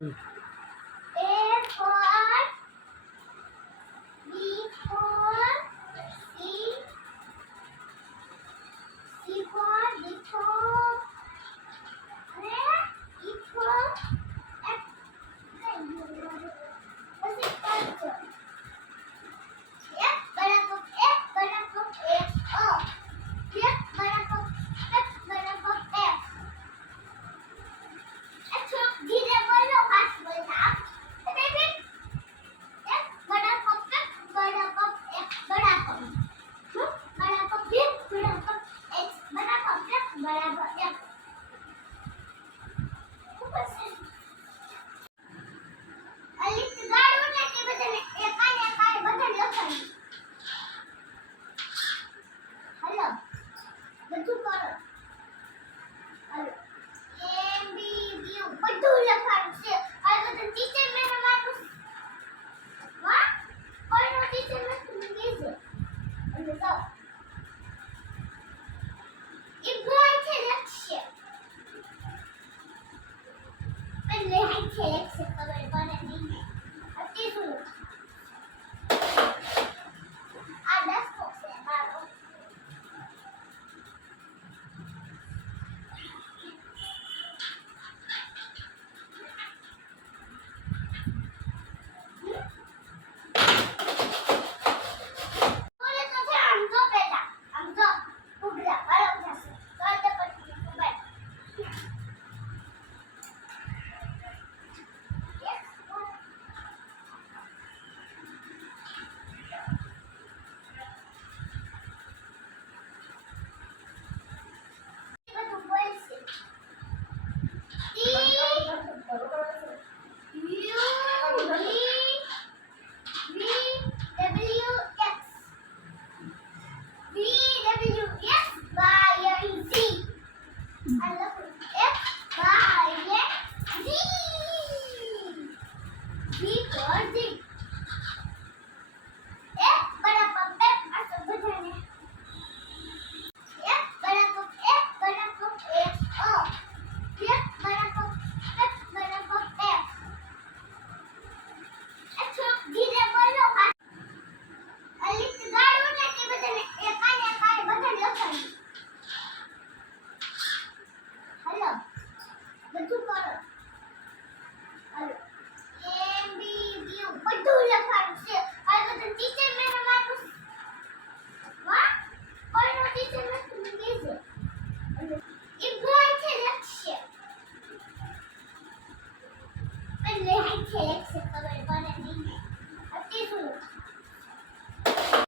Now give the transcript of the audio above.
A for B for C, C for detour, E for F. What's it called? F બરાબર F બરાબર F O. F બરાબર F બરાબર F. અચ્છા ધીરે બોલો ફાસ્ટ બોલતા બેબી. F બરાબર F બરાબર F બરાબર બરાબર B બરાબર X બરાબર F બરાબર F. અલિત ગાડું ને તે બધાને એકાને એકાને બધાને લખાય. હાલો બધું કરો. હાલો A B D બધું લખાણ છે. આ બધું ટીચર મેને મારું વાહ કોઈનો ટીચર મેં તમને કીધું અને તો એ ગોય છે લક્ષ્ય અને હાઈ છે લક્ષ્ય ખબર પડે નહીં અતિ શું આ 10 બોક્સ છે મારો. બધું કરો. હાલો A B D બધું લખાણ છે. આ બધું ટીચર મેને મારું વાહ કોઈનો ટીચર મેં તમને કીધું અને એ ગોય છે લક્ષ્ય અને હાઈ છે લક્ષ્ય ખબર